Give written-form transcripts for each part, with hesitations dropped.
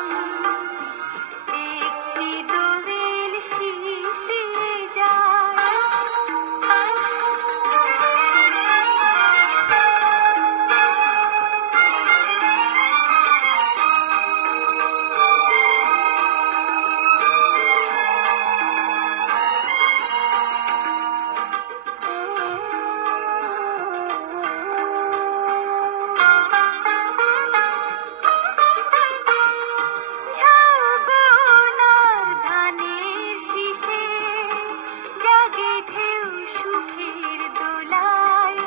যখন একটি দোয়েল শীষ দিয়ে যায়। ঝাউবনের ধানের শীষে জাগে ঢেউ সুখের দোলায়।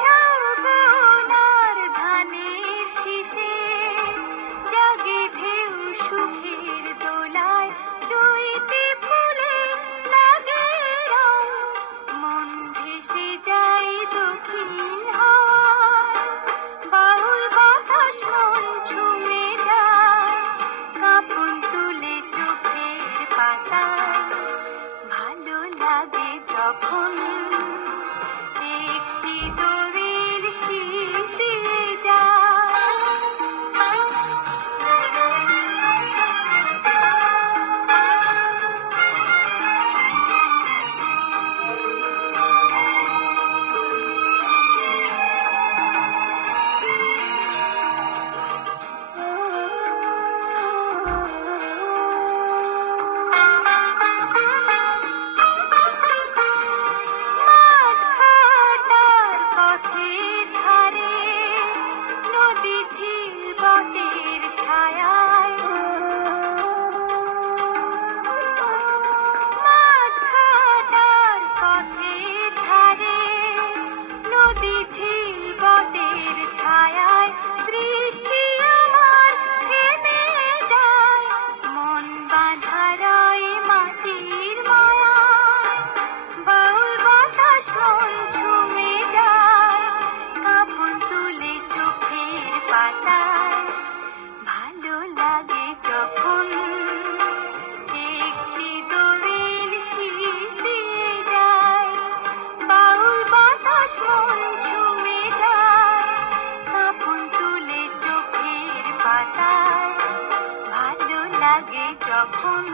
ঝাউবনের ধানের শীষে জাগে ঢেউ সুখের দোলায়। চৈতি ফুলে লাগে রং, মন ভেসে যায় দক্ষিণ হাওয়ায়। বাউল বাতাস মন ছুঁয়ে যায়, কাঁপন তুলে চোখের পাতায়। ভালো লাগে যখন একটি দোয়েল শীষ দিয়ে যায়। মাঠঘাটার পথের ধারে নদী ঝিল বটের ছায়ায়। মাঠঘাটার পথের ধারে নদী ঝিল বটের ছায়ায়। দৃষ্টি আমার থেমে যায়, মন বাঁধা রয় মাটির মায়ায়। বাউল বাতাস মন ছুঁয়ে যায়, কাঁপন তুলে চোখের পাতায়। ভালো লাগে যখন একটি দোয়েল শীষ দিয়ে যায়। বাউল বাতাস মন ছুঁয়ে যায়, কাঁপন তুলে চোখের পাতায়। ভালো লাগে যখন